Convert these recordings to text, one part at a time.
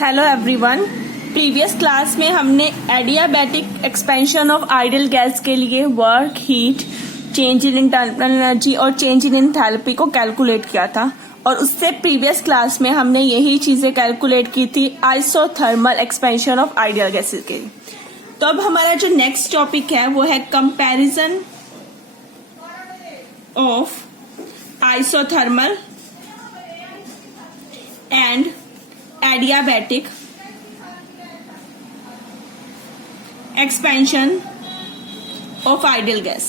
Hello everyone. Previous class में हमने adiabatic expansion of ideal gas के लिए work, heat, change in internal energy और चेंज इन एंथैल्पी को कैलकुलेट किया था और उससे प्रीवियस क्लास में हमने यही चीजें कैलकुलेट की थी isothermal expansion of ideal gases के लिए। तो अब हमारा जो नेक्स्ट टॉपिक है वो है comparison of isothermal and adiabatic expansion of ideal gas.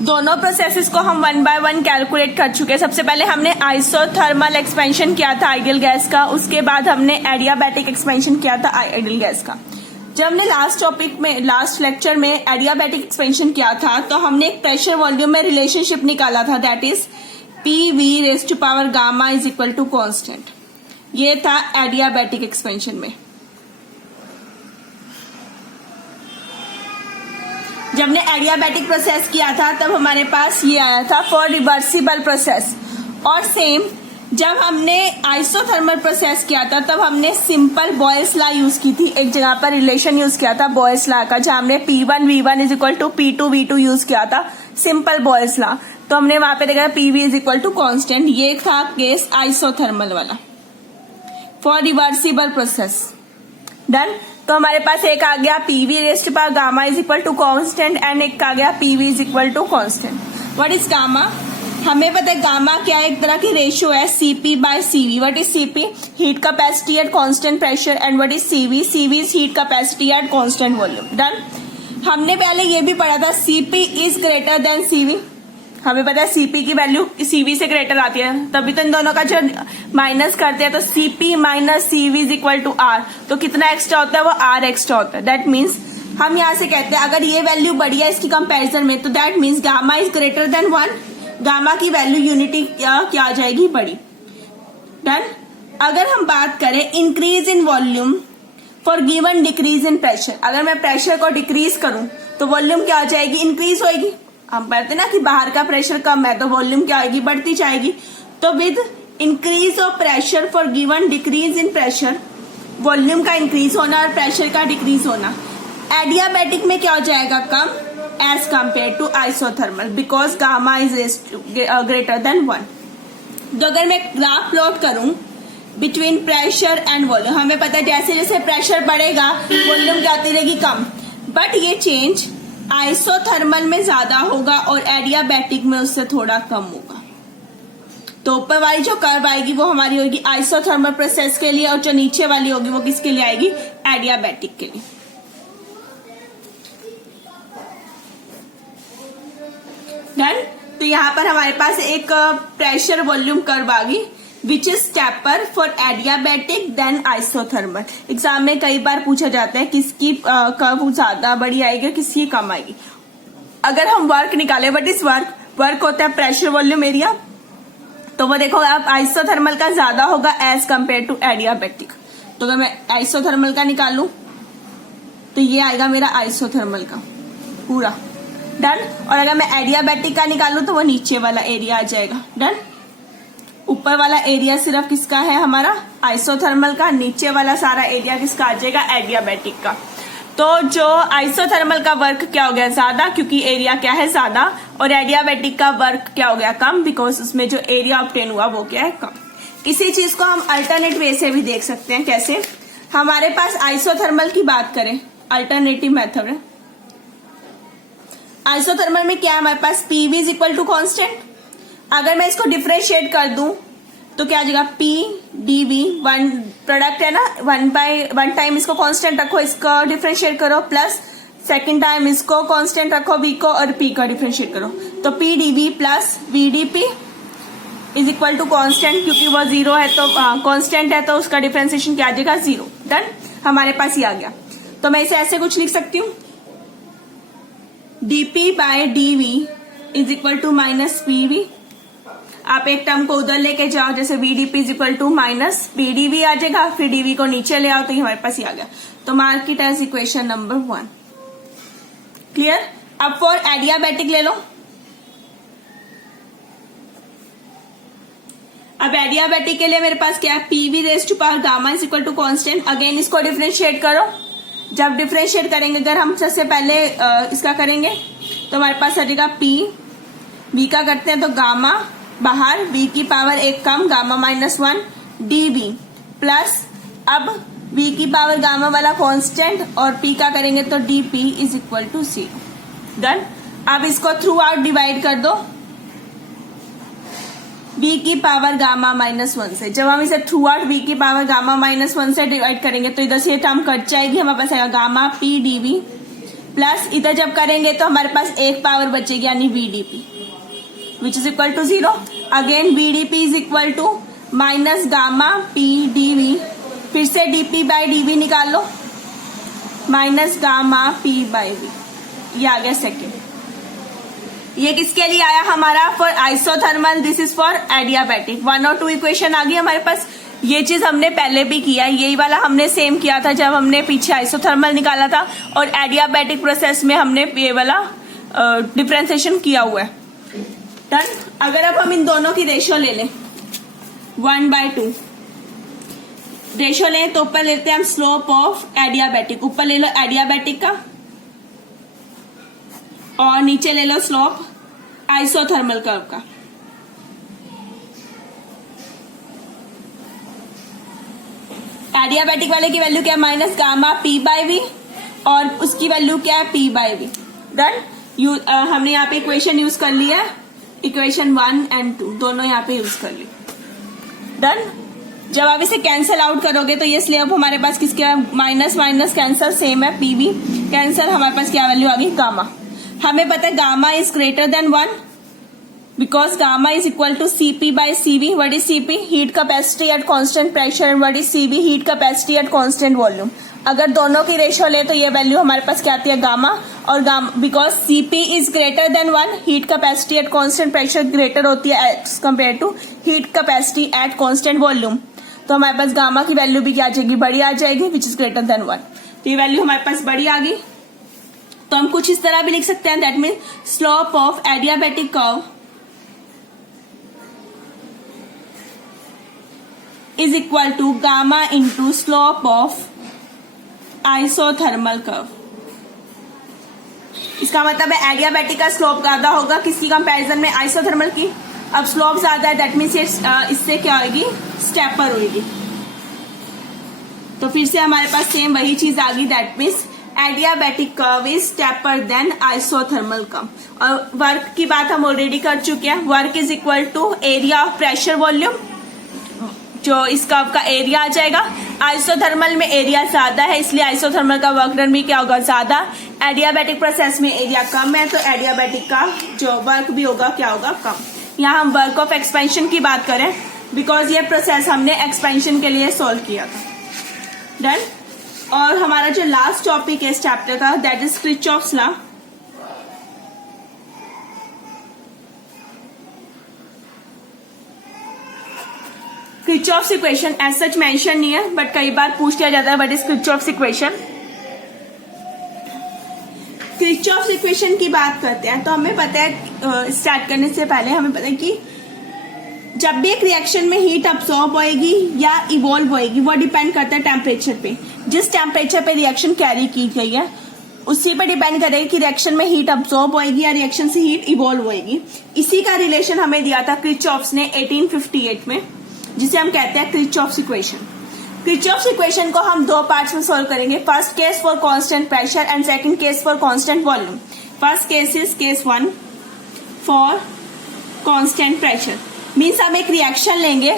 दोनों प्रोसेसेस को हम वन बाय वन कैलकुलेट कर चुके हैं। सबसे पहले हमने आइसोथर्मल एक्सपेंशन किया था आइडियल गैस का, उसके बाद हमने एडियाबैटिक एक्सपेंशन किया था आइडियल गैस का। जब हमने लास्ट लेक्चर में एडियाबैटिक एक्सपेंशन किया था तो हमने एक प्रेशर वॉल्यूम में रिलेशनशिप निकाला था, that is PV raise to power gamma is equal to constant. ये था एडियाबैटिक एक्सपेंशन में। जब हमने एडियाबैटिक प्रोसेस किया था तब हमारे पास ये आया था फॉर रिवर्सिबल प्रोसेस। और सेम जब हमने आइसोथर्मल प्रोसेस किया था तब हमने सिंपल बॉयल्स लॉ यूज की थी। एक जगह पर रिलेशन यूज किया था बॉयल्स लॉ का, जहां हमने P1V1 is equal to P2V2 use किया था, सिंपल बॉयल्स लॉ। तो हमने वहां पे देखा PV is equal to constant. ये था केस आइसोथर्मल वाला फॉर रिवर्सिबल प्रोसेस। डन। तो हमारे पास एक आ गया PV raise to power gamma is equal to constant and एक आ गया PV is equal to constant. What is gamma? हमें पता है गामा क्या है, एक तरह की रेशियो है CP/CV। What is CP? Heat capacity at constant pressure. And what is CV? CV is heat capacity at constant volume. Done. हमने पहले ये भी पढ़ा था CP is greater then CV। हमें पता है CP की वैल्यू CV से ग्रेटर आती है, तभी तो इन दोनों का जो माइनस करते हैं तो CP minus CV is equal to R। तो कितना एक्स्ट्रा होता है? वो R एक्स्ट्रा होता है। दैट मीन्स हम यहाँ से कहते हैं अगर ये वैल्यू बढ़ी है इसकी कंपैरिजन में तो that means gamma is greater than 1। Gamma की वैल्यू यूनिटी क्या आ जाएगी? बड़ी। डन। अगर हम बात करें increase in volume for given decrease in pressure, अगर मैं प्रेशर को डिक्रीज करूं तो वॉल्यूम क्या आ जाएगी? इंक्रीज होएगी। हम कहते हैं ना कि बाहर का प्रेशर कम है तो वॉल्यूम क्या आएगी? बढ़ती जाएगी। तो with increase of pressure for given decrease in pressure, volume का इंक्रीज होना और प्रेशर का डिक्रीज होना। एडियाबैटिक में क्या हो जाएगा? कम as compare to isothermal because gamma is greater than 1। तो अगर मैं ग्राफ प्लॉट करूं बिटवीन प्रेशर एंड वॉल्यूम, हमें पता है जैसे जैसे प्रेशर बढ़ेगा वॉल्यूम क्या आती रहेगी? कम। बट ये चेंज आइसोथर्मल में ज्यादा होगा और एडियाबैटिक में उससे थोड़ा कम होगा। तो ऊपर वाली जो कर्व आएगी वो हमारी होगी आइसोथर्मल प्रोसेस के लिए और जो नीचे वाली होगी वो किसके लिए आएगी? एडियाबैटिक के लिए। डन। तो यहाँ पर हमारे पास एक प्रेशर वॉल्यूम कर्व आ गई which is steeper for adiabatic than isothermal. Exam में कई बार पूछा जाता है किसकी कर्व ज्यादा बड़ी आएगी किसकी कम आएगी। अगर हम वर्क निकाले, व्हाट इज वर्क होता है प्रेशर वॉल्यूम एरिया। तो वो देखो आप आइसोथर्मल का ज्यादा होगा एज कंपेयर टू एडियाबैटिक। तो अगर मैं आइसोथर्मल का निकालू तो ये आएगा मेरा आइसोथर्मल का पूरा। डन। और अगर मैं एडियाबैटिक का निकालू तो वो नीचे वाला एरिया आ जाएगा। डन। ऊपर वाला एरिया सिर्फ किसका है? हमारा आइसोथर्मल का। नीचे वाला सारा एरिया किसका आ जाएगा? एडियाबैटिक का। तो जो आइसोथर्मल का वर्क क्या हो गया? ज्यादा, क्योंकि एरिया क्या है? ज्यादा। और एडियाबैटिक का वर्क क्या हो गया? कम, बिकॉज उसमें जो एरिया ऑब्टेन हुआ वो क्या है? कम। इसी चीज को हम अल्टरनेट वे से भी देख सकते हैं। कैसे? हमारे पास आइसोथर्मल की बात करें, अल्टरनेटिव मेथड है। आइसोथर्मल में क्या है हमारे पास? PV is equal to constant. अगर मैं इसको डिफरेंशिएट कर दूं तो क्या आ जाएगा? PdV, वन प्रोडक्ट है ना, वन टाइम इसको कांस्टेंट रखो, इसको डिफरेंशिएट करो, प्लस सेकंड टाइम इसको कांस्टेंट रखो V को और P का डिफरेंशिएट करो। तो PdV plus VdP is equal to constant, क्योंकि वो जीरो है तो कांस्टेंट है तो उसका डिफरेंशिएशन क्या आ जाएगा? 0। डन। हमारे पास ये आ गया। तो मैं इसे ऐसे कुछ लिख सकती हूँ dP/dV is equal to minus PV। आप एक टर्म को उधर लेके जाओ, जैसे VdP is equal to minus PdV आ जाएगा, फिर dV को नीचे ले आओ तो ये हमारे पास ही आ गया। तो mark it as equation number 1। Clear? अब फॉर एडियाबैटिक ले लो। अब एडियाबैटिक के लिए मेरे पास क्या है, PV raise to power gamma is equal to constant. Again इसको डिफरेंशिएट करो। जब डिफरेंशिएट करेंगे, अगर हम सबसे पहले इसका करेंगे तो हमारे पास आ जाएगा पी, बी का करते हैं तो गामा बाहर, बी की पावर एक कम, गामा -1 डी बी प्लस, अब बी की पावर गामा वाला कांस्टेंट और पी का करेंगे तो D P is equal to 0। Done. अब इसको थ्रू आउट डिवाइड कर दो b की पावर गामा -1 से। जब हम इसे थ्रू आउट b की पावर गामा -1 से डिवाइड करेंगे तो इधर से ये टर्म कट जाएगी, हमारे पास आएगा गामा p dv प्लस इधर जब करेंगे तो हमारे पास एक पावर बचेगी यानी v dp which is equal to 0। Again v dp is equal to minus gamma p dv, फिर से dp बाई dv निकाल लो, minus gamma p by v। ये आ गया सेकेंड। ये किसके लिए आया हमारा, for isothermal, this is for adiabatic. 1 और 2 इक्वेशन आ गई हमारे पास। ये चीज हमने पहले भी किया है, यही वाला हमने सेम किया था जब हमने पीछे आइसोथर्मल निकाला था, और एडियाबैटिक प्रोसेस में हमने ये वाला डिफरेंशिएशन किया हुआ है। डन। अगर अब हम इन दोनों की रेशियो ले लें 1/2 रेशियो लें तो ऊपर लेते हैं हम स्लोप ऑफ एडियाबैटिक, ऊपर ले लो एडियाबैटिक का और नीचे ले लो स्लोप आइसोथर्मल कर्व का। एडियाबैटिक वाले की वैल्यू क्या है, minus gamma P by V, और उसकी वैल्यू क्या है, पी बाई वी। डन। हमने यहाँ पे इक्वेशन यूज कर लिया है, इक्वेशन 1 और 2 दोनों यहाँ पे यूज कर ली। डन। जब आप इसे कैंसिल आउट करोगे तो ये स्लेब हमारे पास किसके, माइनस माइनस कैंसर सेम है, पीवी कैंसर, हमारे पास क्या वैल्यू आ गई, गामा। हमें पता है gamma is greater than 1 because gamma is equal to CP by CV. What is CP, heat capacity at constant pressure, and what is CV, heat capacity at constant volume. अगर दोनों की ratio ले तो ये value हमारे पास क्या आती है, गामा, और gamma because CP is greater than 1, heat capacity at constant pressure greater होती है as compare to heat capacity at constant volume, तो हमारे पास गामा की वैल्यू भी क्या आ जाएगी, बड़ी आ जाएगी, विच इज ग्रेटर देन 1। तो ये वैल्यू हमारे पास बड़ी आ गई। तो हम कुछ इस तरह भी लिख सकते हैं, that mean slope of adiabatic curve is equal to gamma into slope of isothermal curve. इसका मतलब है एडियाबैटिक का स्लोप ज्यादा होगा किसकी कंपैरिजन में, आइसोथर्मल की। अब स्लोप ज्यादा है, दैट मीन्स इससे क्या होगी, स्टेपर होगी। तो फिर से हमारे पास सेम वही चीज आ गई, that means adiabatic curve is steeper than isothermal curve. और वर्क की बात हम ऑलरेडी कर चुके हैं, work is equal to area of pressure volume, जो इस कर्व का एरिया आ जाएगा। आइसोथर्मल में एरिया ज्यादा है इसलिए आइसोथर्मल का वर्क डन भी क्या होगा, ज्यादा। एडियाबैटिक प्रोसेस में एरिया कम है तो एडियाबैटिक का जो वर्क भी होगा क्या होगा, कम। यहाँ हम वर्क ऑफ एक्सपेंशन की बात करें बिकॉज ये प्रोसेस हमने एक्सपेंशन के लिए सोल्व किया था। डन। और हमारा जो लास्ट टॉपिक है इस चैप्टर का, that is Kirchhoff's law. Kirchhoff's equation as such mention नहीं है बट कई बार पूछ लिया जाता है, what is Kirchhoff's equation. Kirchhoff's equation की बात करते हैं तो हमें पता है, स्टार्ट करने से पहले हमें पता है कि जब भी एक रिएक्शन में हीट अब्सॉर्ब होएगी या इवॉल्व होएगी वो डिपेंड करता है टेम्परेचर पे। जिस टेम्परेचर पे रिएक्शन कैरी की गई है उसी पे डिपेंड करेगी कि रिएक्शन में हीट अब्सॉर्ब होएगी या रिएक्शन से हीट इवॉल्व होएगी। इसी का रिलेशन हमें दिया था किरचॉफ्स ने 1858 में, जिसे हम कहते हैं किरचॉफ्स इक्वेशन। किरचॉफ्स इक्वेशन को हम दो पार्ट्स में सोल्व करेंगे, first case for constant pressure and second case for constant volume. First case is case 1 for constant pressure, means हम एक रिएक्शन लेंगे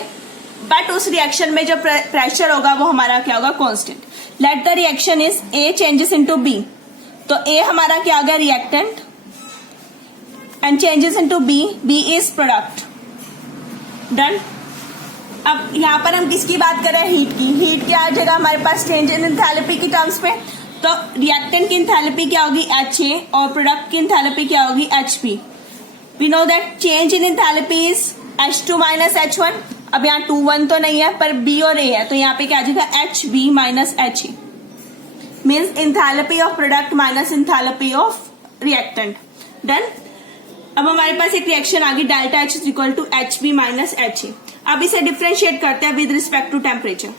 बट उस रिएक्शन में जो प्रेशर होगा वो हमारा क्या होगा, constant. Let the reaction is A changes into B, तो ए हमारा क्या हो गया, reactant, and changes into B, B is product. Done. अब यहाँ पर हम किसकी बात कर रहे हैं, हीट की। हीट क्या आ जाएगा हमारे पास, चेंज इन एंथैल्पी की टर्म्स पे, तो रिएक्टेंट की एंथैल्पी क्या होगी, HA, और प्रोडक्ट की एंथैल्पी क्या होगी, HP। We know that change in enthalpy is H2 minus H1। अब यहाँ 2 1 तो नहीं है पर B और A है, तो यहाँ पे क्या आ जाएगा, HB minus HA, means enthalpy of product minus enthalpy of reactant. Done. अब हमारे पास एक रिएक्शन आ गई, delta H is equal to HB minus HA। अब इसे डिफरेंशिएट करते हैं विद रिस्पेक्ट टू टेम्परेचर।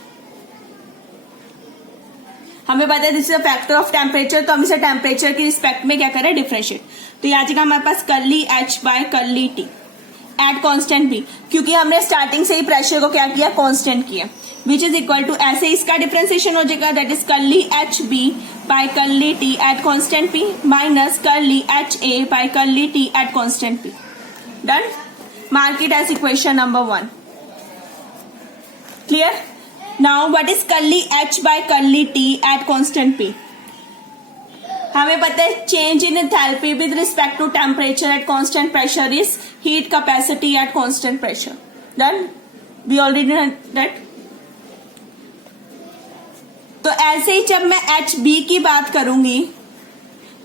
हमें पता है this is a factor of temperature, तो हम इसे टेम्परेचर के रिस्पेक्ट में क्या करें, डिफरेंशिएट। तो ये आ जाएगा हमारे पास curly H by curly T at constant B, क्योंकि हमने स्टार्टिंग से ही प्रेशर को क्या किया, कांस्टेंट किया, विच इज इक्वल टू, ऐसे इसका डिफरेंशिएशन हो जाएगा, that is curly H B by curly T at constant P minus curly H A by curly T at constant P. Done. Mark it as equation number 1। Clear. Now what is curly H by curly T at constant P. हमें पता है change in enthalpy with respect to temperature at constant pressure is heat capacity at constant pressure. Done. We already know that. तो ऐसे ही जब मैं H B की बात करूंगी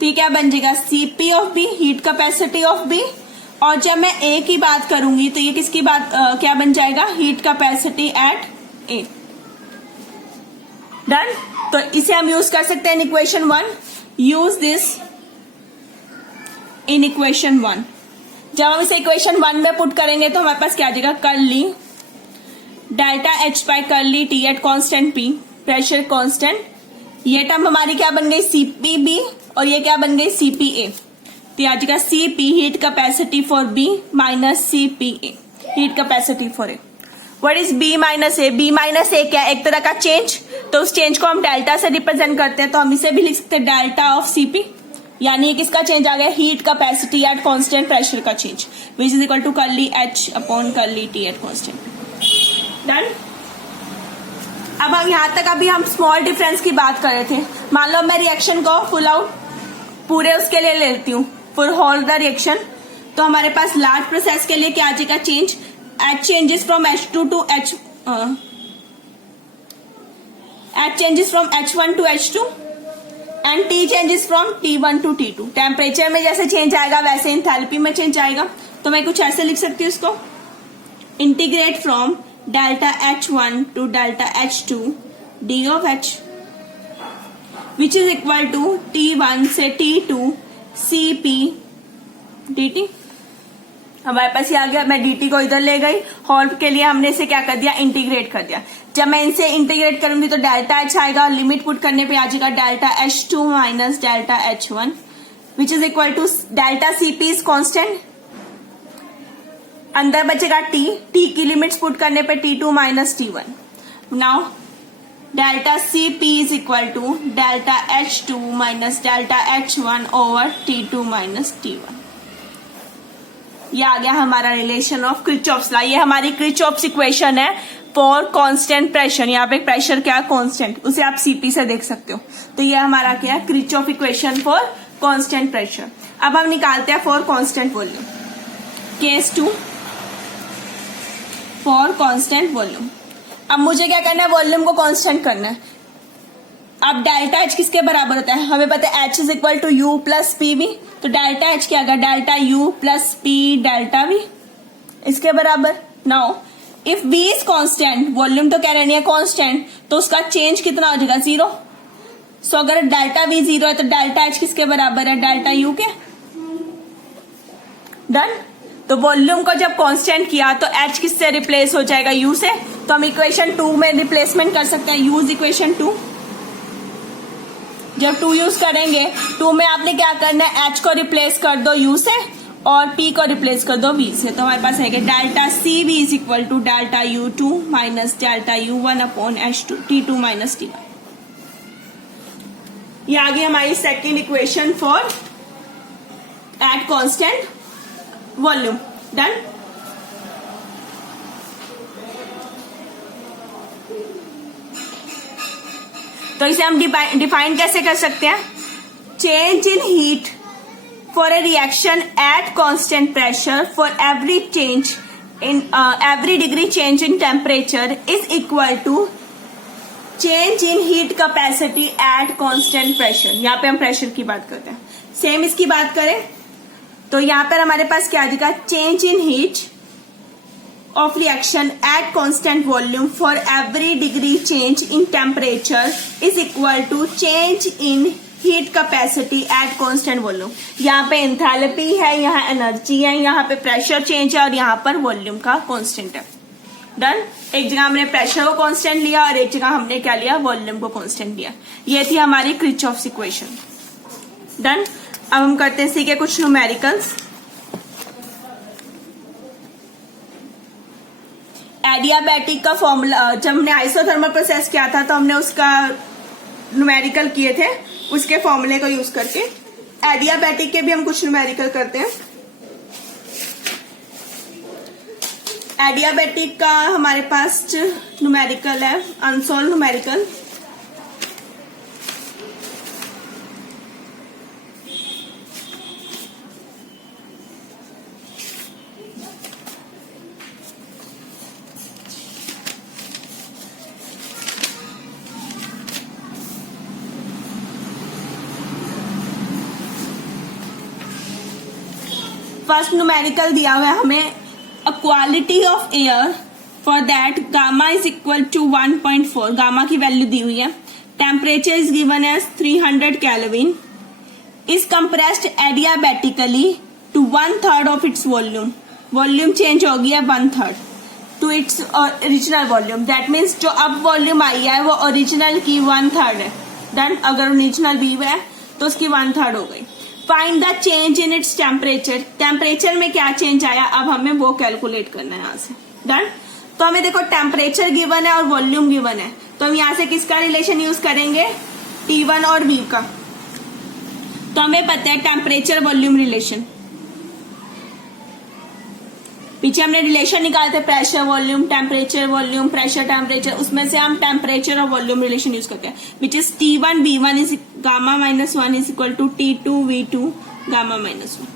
तो ये क्या बन जाएगा, CP of B, heat capacity of B, और जब मैं ए की बात करूंगी तो ये किसकी बात क्या बन जाएगा, हीट कैपेसिटी एट ए। डन। तो इसे हम यूज कर सकते हैं in equation 1। Use this in equation 1। जब हम इसे इक्वेशन 1 में पुट करेंगे तो हमारे पास क्या आ जाएगा, curly delta H by curly T at constant P, pressure constant. ये टर्म हमारी क्या बन गई, सीपी बी, और ये क्या बन गई, सीपी ए। तो ये आ जाएगा CP heat capacity for B minus CP a heat capacity for A. What is B minus A. B minus A क्या है, एक तरह का चेंज, तो उस चेंज को हम डेल्टा से रिप्रेजेंट करते हैं, तो हम इसे भी लिख सकते हैं डेल्टा ऑफ सीपी, यानी ये किसका चेंज आ गया, heat capacity at constant pressure का change, which is equal to curly H upon curly T at constant. Done. अब हम यहां तक अभी हम स्मॉल डिफरेंस की बात कर रहे थे। मान लो मैं रिएक्शन को फुल आउट पूरे उसके लिए ले लेती हूँ, फॉर होल द रिएक्शन, तो हमारे पास लार्ज प्रोसेस के लिए क्या आ जाएगा, change H changes from H2 to H changes from H1 to H2 and T changes from T1 to T2। Temperature में जैसे चेंज आएगा वैसे एंथैल्पी में चेंज आएगा, तो मैं कुछ ऐसे लिख सकती हूँ इसको, integrate from delta H1 to delta H2 D of H, which is equal to T1 से T2 CP dt। हमारे पास ये आ गया, मैं dt को इधर ले गई, हॉल के लिए हमने इसे क्या कर दिया, इंटीग्रेट कर दिया। जब मैं इनसे इंटीग्रेट करूंगी तो डेल्टा H आएगा, लिमिट पुट करने पे आ जाएगा delta H2 minus delta H1, which is equal to delta CP is constant, अंदर बचेगा T की लिमिट्स पुट करने पे T2 minus T1। Now delta CP is equal to delta H2 minus delta H1 over T2 minus T1। ये आ गया हमारा relation of Kirchhoff's law. ये हमारी किरचॉफ्स इक्वेशन है फॉर कांस्टेंट प्रेशर। यहाँ पे प्रेशर क्या है, कांस्टेंट, उसे आप सीपी से देख सकते हो। तो ये हमारा क्या है, Kirchhoff equation for constant pressure. अब हम निकालते हैं for constant volume. Case 2 for constant volume. अब मुझे क्या करना है, वॉल्यूम को कांस्टेंट करना है। अब डेल्टा एच किसके बराबर होता है, हमें पता है H is equal to U plus P V, तो डेल्टा एच क्या होगा, delta U plus P delta V, इसके बराबर। Now if B is constant, volume तो क्या रहनी है कांस्टेंट, तो उसका चेंज कितना हो जाएगा, 0। सो अगर डेल्टा वी 0 है तो डेल्टा एच किसके बराबर है, डेल्टा यू के। डन। तो वॉल्यूम को जब कांस्टेंट किया तो एच किससे रिप्लेस हो जाएगा, यू से। तो हम इक्वेशन 2 में रिप्लेसमेंट कर सकते हैं, यूज इक्वेशन 2। जब 2 यूज करेंगे, 2 में आपने क्या करना है, एच को रिप्लेस कर दो यू से और पी को रिप्लेस कर दो वी से। तो हमारे पास है delta C V is equal to delta U 2 minus delta U 1 upon H2 T2 minus T1। ये आ गई हमारी second equation for at constant volume. Done. तो इसे हम डिफाइन कैसे कर सकते हैं, change in heat for a reaction at constant pressure for every change in every degree change in temperature is equal to change in heat capacity at constant pressure. यहाँ पे हम प्रेशर की बात करते हैं। सेम इसकी बात करें तो यहाँ पर हमारे पास क्या दिखा, change in heat of reaction at constant volume for every degree change in temperature is equal to change in heat capacity at constant volume। यहाँ पे एंथैल्पी है, यहाँ एनर्जी है, यहाँ पे प्रेशर चेंज है और यहाँ पर वॉल्यूम का कांस्टेंट है। डन। एक जगह हमने प्रेशर को कांस्टेंट लिया और एक जगह हमने क्या लिया, वॉल्यूम को कांस्टेंट लिया। ये थी हमारी किरचॉफ्स इक्वेशन। डन। अब हम करते हैं सीखे कुछ न्यूमेरिकल्स। एडियाबैटिक का फॉर्मूला, जब हमने आइसोथर्मल प्रोसेस किया था तो हमने उसका न्यूमेरिकल किए थे, उसके फॉर्मूले को यूज करके। एडियाबैटिक के भी हम कुछ न्यूमेरिकल करते हैं। एडियाबैटिक का हमारे पास न्यूमेरिकल है, अनसॉल्व न्यूमेरिकल। फर्स्ट न्यूमेरिकल दिया हुआ है हमें, a quality of air for that gamma is equal to 1.4, gamma की वैल्यू दी हुई है। Temperature is given as 300 kelvin, is compressed adiabatically to 1/3 of its volume. Volume change हो गया 1/3 to its original volume. That means जो अब volume आई है वो ओरिजिनल की 1/3 है। डन। अगर ओरिजिनल बी है तो उसकी 1/3 हो गई। Find the change in its temperature, temperature में क्या चेंज आया, अब हमें वो कैलकुलेट करना है यहाँ से। डन। तो हमें देखो टेम्परेचर गिवन है और वॉल्यूम गिवन है, तो हम यहाँ से किसका रिलेशन यूज करेंगे, T1 और V का। तो हमें पता है टेम्परेचर वॉल्यूम रिलेशन, पीछे हमने रिलेशन निकाले थे pressure volume, temperature volume, pressure temperature, उसमें से हम टेम्परेचर और वॉल्यूम रिलेशन यूज करते हैं, which is T1 V1 is gamma -1 is equal to T2 V2 gamma -1।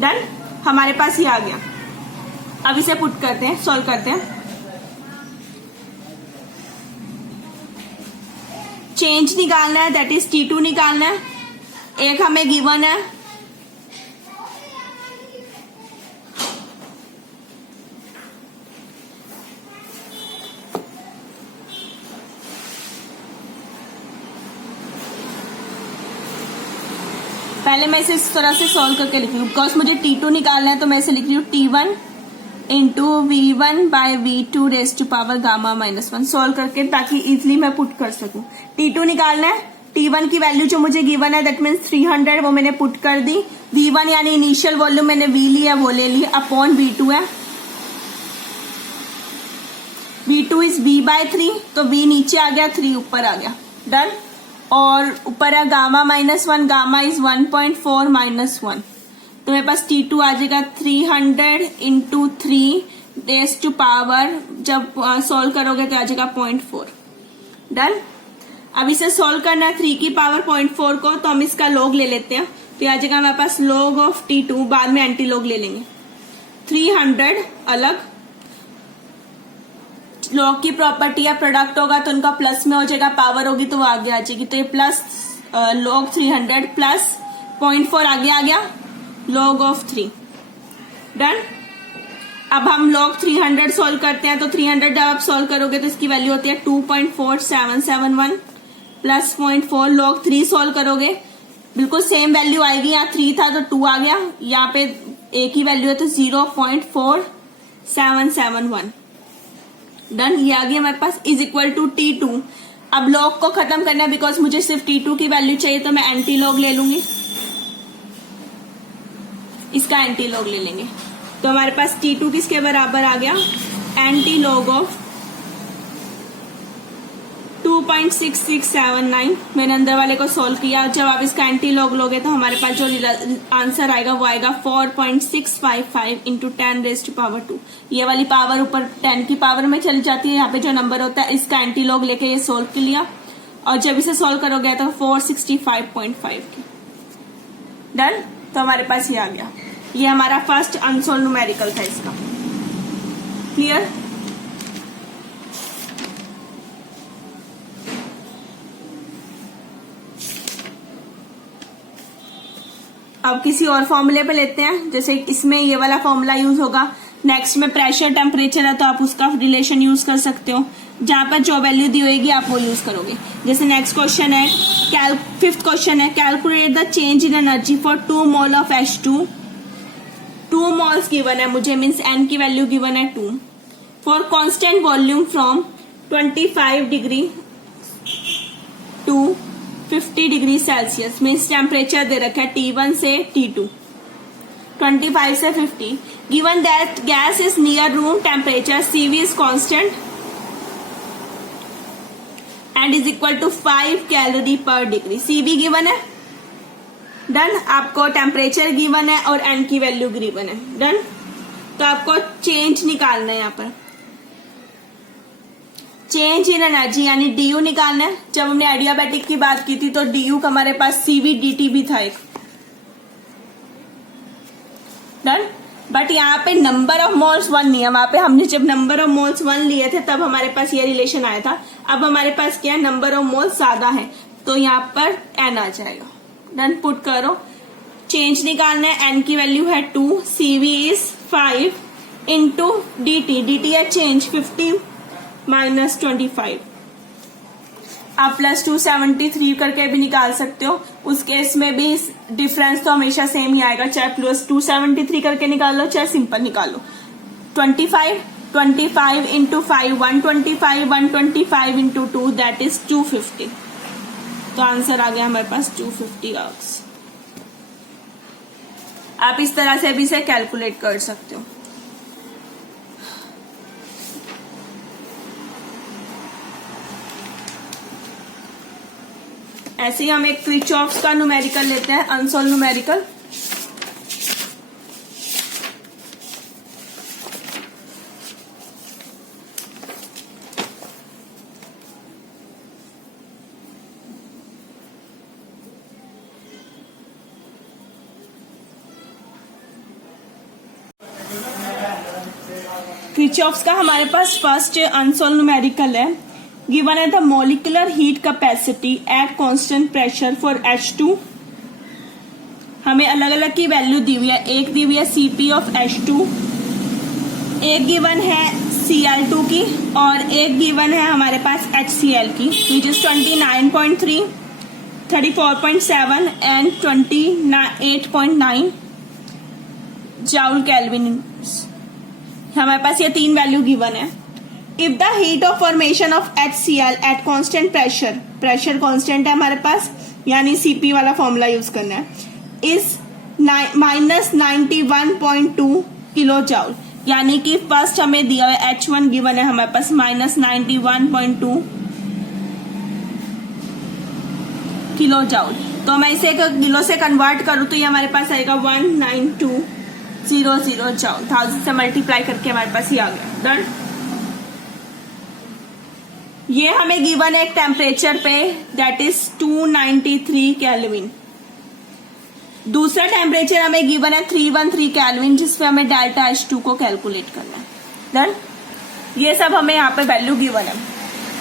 Done. हमारे पास ये आ गया। अब इसे पुट करते हैं, सॉल्व करते हैं। चेंज निकालना है, दैट इज T2 निकालना है। एक हमें गिवन है, पहले मैं इसे इस तरह से सॉल्व करके लिख रही हूँ, बिकॉज मुझे T2 निकालना है, तो मैं इसे लिख रही हूँ T1 into V1 by V2 raise to power gamma -1 solve करके, ताकि इजिली मैं पुट कर सकूं। T2 निकालना है, T1 की वैल्यू जो मुझे गिवन है दैट मीन्स 300, वो मैंने पुट कर दी। V1 यानी इनिशियल वॉल्यूम मैंने V लिया, वो ले लिया, अपॉन V2 है। V2 इज V बाय 3, तो V नीचे आ गया, 3 ऊपर आ गया। डन। और ऊपर है गामा -1, गामा इज 1.4 -1, तो मेरे पास T2 आ जाएगा 300 इंटू 3 रेज टू पावर, जब सॉल्व करोगे तो आ जाएगा 0.4। डन। अब इसे सॉल्व करना है 3 की पावर 0.4 को, तो हम इसका लॉग ले लेते हैं, तो आ जाएगा हमारे पास लॉग ऑफ T2, बाद में एंटी लॉग ले लेंगे। 300 अलग, लॉग की प्रॉपर्टी या प्रोडक्ट होगा तो उनका प्लस में हो जाएगा, पावर होगी तो वो आगे आ जाएगी, तो ये प्लस लॉग 300 प्लस 0.4 आगे आ गया, लॉग ऑफ 3। डन। अब हम लॉग 300 सॉल्व करते हैं, तो 300 जब आप सॉल्व करोगे तो इसकी वैल्यू होती है 2.4771 प्लस 0.4। लॉग 3 सॉल्व करोगे बिल्कुल सेम वैल्यू आएगी, यहाँ 3 था तो 2 आ गया, यहाँ पे एक ही वैल्यू है तो 0.4771। डन। ये आ गया हमारे पास, इज इक्वल टू T2। अब लॉग को खत्म करना है, बिकॉज मुझे सिर्फ T2 की वैल्यू चाहिए, तो मैं एंटी लॉग ले लूंगी, इसका एंटी लॉग ले लेंगे, तो हमारे पास T2 किसके बराबर आ गया, एंटी लॉग ऑफ 2.6679। मैंने अंदर वाले को सॉल्व किया, जब आप इसका एंटी लॉग लोगे तो हमारे पास जो आंसर आएगा वो आएगा 4.655 इंटू 10 रेज टू पावर 2। ये वाली पावर ऊपर 10 की पावर में चली जाती है, यहाँ पे जो नंबर होता है इसका एंटी लॉग लेके ये सॉल्व कर लिया, और जब इसे सॉल्व करोगे तो 465.5 की। डन। तो हमारे पास ये आ गया, ये हमारा फर्स्ट अनसॉल्व न्यूमेरिकल था इसका। क्लियर। अब किसी और फॉर्मूले पे लेते हैं, जैसे इसमें ये वाला फॉर्मूला यूज होगा, नेक्स्ट में प्रेशर टेम्परेचर है तो आप उसका रिलेशन यूज कर सकते हो, जहां पर जो वैल्यू दी होगी आप वो यूज करोगे। जैसे नेक्स्ट क्वेश्चन है, 5th क्वेश्चन है, calculate the change in energy for 2 mole of H2। 2 moles given है मुझे, मीन्स N की वैल्यू गिवन है 2। For constant volume from 25 degree to 50 degree Celsius. Means temperature दे रखा है T1 से T2, 25 से 50। Given that gas is near room temperature, CV is constant and is equal to 5 calorie per degree. CV given है, done. आपको temperature given है और N की वैल्यू गिवन है, डन। तो आपको चेंज निकालना है, यहाँ पर चेंज इन एनर्जी यानी DU निकालना है। जब हमने एडियाबैटिक की बात की थी तो DU का हमारे पास CV DT भी था एक, डन। बट यहाँ पे नंबर ऑफ मोल्स 1 नहीं है, वहां पे हमने जब नंबर ऑफ मोल्स 1 लिए थे तब हमारे पास ये रिलेशन आया था। अब हमारे पास क्या है, नंबर ऑफ मोल्स ज्यादा है तो यहाँ पर N आ जाएगा, डन। पुट करो, चेंज निकालना है। N की वैल्यू है 2, CV इज 5 इंटू DT है चेंज 50 माइनस 25। आप प्लस 273 करके भी निकाल सकते हो, उस केस में भी डिफरेंस तो हमेशा सेम ही आएगा, चाहे प्लस 273 करके निकालो चाहे सिंपल निकालो। 25 इंटू 5 125 इंटू 2 दैट इज 250। तो आंसर आ गया हमारे पास 250 आवर्स। आप इस तरह से भी इसे कैलकुलेट कर सकते हो। ऐसे ही हम एक क्रिचॉफ्स का न्यूमेरिकल लेते हैं, अनसोल्व न्यूमेरिकल। क्रिचॉफ्स का हमारे पास फर्स्ट अनसोल्व न्यूमेरिकल है। गिवन है the molecular heat capacity at constant pressure for H2। हमें अलग अलग की वैल्यू दी हुई है, एक दी हुई है Cp ऑफ H2, एक गिवन है Cl2 की और एक गिवन है हमारे पास HCl की, which is 29.3, 34.7 and 28.9 joule kelvin. हमारे पास ये 3 वैल्यू गिवन है। If the heat of formation of HCl eight constant pressure constant है हमारे पास, यानी Cp वाला फॉर्मूला यूज करना है, इज माइनस 91.2 किलो जाउल। यानी कि फर्स्ट हमें दिया हुआ H1 गिवन है हमारे पास माइनस 91.2 किलो जाउल। तो मैं इसे किलो से कन्वर्ट करूं तो ये हमारे पास आएगा 19200 जाउल। 1000 से मल्टीप्लाई करके हमारे पास ये आ गया, डन। ये हमें गिवन है एक टेम्परेचर पे, दैट इज 293 केल्विन। दूसरा टेम्परेचर हमें गिवन है 313 केल्विन, जिसपे हमें डेल्टा H2 को कैलकुलेट करना है, डन। ये सब हमें यहाँ पे वैल्यू गिवन है।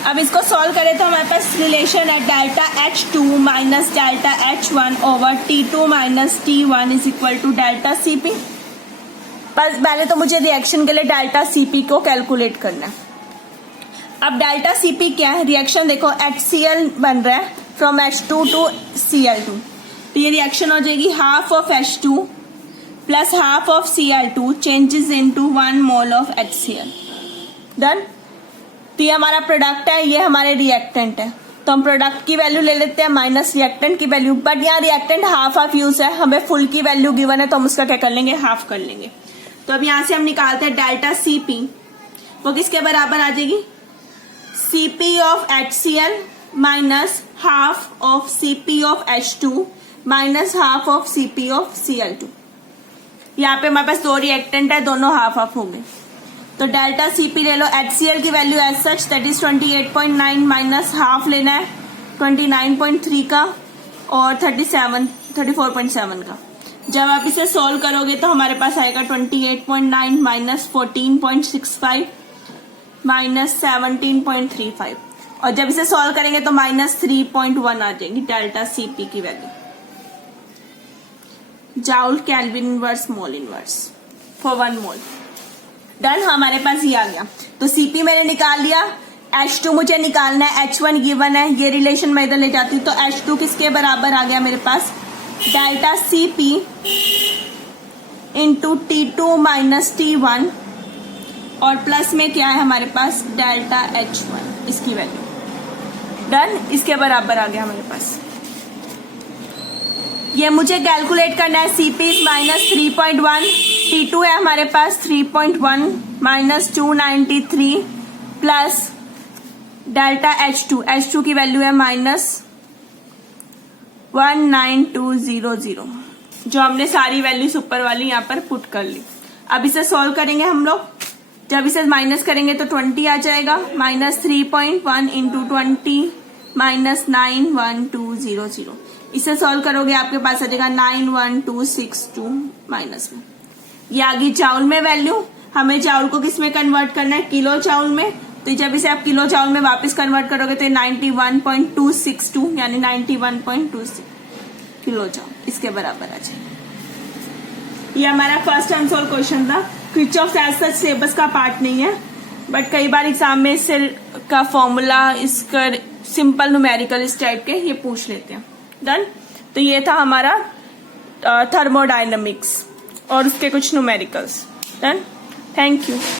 अब इसको सॉल्व करें तो हमारे पास रिलेशन है delta H2 minus delta H1 over T2 minus T1 is equal to delta Cp। पहले तो मुझे रिएक्शन के लिए डेल्टा Cp को कैलकुलेट करना है। अब डेल्टा Cp क्या है, रिएक्शन देखो HCl बन रहा है फ्रॉम H2 टू Cl2, तो ये रिएक्शन हो जाएगी half of H2 plus half of Cl2 changes into 1 mole of HCl, done. तो ये हमारा प्रोडक्ट है, ये हमारे रिएक्टेंट है, तो हम प्रोडक्ट की वैल्यू ले लेते हैं माइनस रिएक्टेंट की वैल्यू। बट यहाँ रिएक्टेंट हाफ यूज है, हमें फुल की वैल्यू गिवन है तो हम उसका क्या कर लेंगे, हाफ कर लेंगे। तो अब यहाँ से हम निकालते हैं डेल्टा Cp, वो किसके बराबर आ जाएगी, Cp of HCl minus half of Cp of H2 minus half of Cp of Cl2। यहाँ पे हमारे पास 2 रिएक्टेंट है, दोनों हाफ हो गए। तो डेल्टा Cp ले लो, HCl की value as such that is 28.9 minus half लेना है 29.3 का और 34.7 का। जब आप इसे सॉल्व करोगे तो हमारे पास आएगा 28.9 माइनस 14.65 माइनस 17.35, और जब इसे सॉल्व करेंगे तो माइनस 3.1 आ जाएगी डेल्टा Cp की value. Joule kelvin inverse mole inverse for 1 mole, done. हमारे पास ये आ गया। तो Cp मैंने निकाल लिया, H2 मुझे निकालना है, H1 गिवन है, ये रिलेशन मैं इधर ले जाती हूँ। तो H2 किसके बराबर आ गया मेरे पास, delta Cp into T2 minus T1 और प्लस में क्या है हमारे पास डेल्टा H1, इसकी वैल्यू डन, इसके बराबर आ गया हमारे पास। ये मुझे कैलकुलेट करना है, CP माइनस 3.1, T2 है हमारे पास 3.1 माइनस 293 प्लस डेल्टा H2 की वैल्यू है माइनस 19200, जो हमने सारी वैल्यूज ऊपर वाली यहाँ पर पुट कर ली। अब इसे सॉल्व करेंगे हम लोग, जब इसे माइनस करेंगे तो 20 आ जाएगा, माइनस 3.1 इंटू 20 माइनस 91200। इसे सॉल्व करोगे आपके पास आ जाएगा 91262 माइनस में। ये आ गई चावल में वैल्यू। हमें चावल को किस में कन्वर्ट करना है, किलो चावल में। तो जब इसे आप किलो चावल में वापस कन्वर्ट करोगे तो 91.262 यानी 91.26 किलो चावल, इसके बराबर आ जाएगा। ये हमारा फर्स्ट अनसॉल्व क्वेश्चन था। किरचॉफ एज सच सिलेबस का पार्ट नहीं है, बट कई बार एग्जाम में इससे का फॉर्मूला, इसका सिंपल न्यूमेरिकल इस टाइप के ये पूछ लेते हैं। डन। तो ये था हमारा थर्मोडायनेमिक्स और उसके कुछ न्यूमेरिकल्स। डन। Thank you.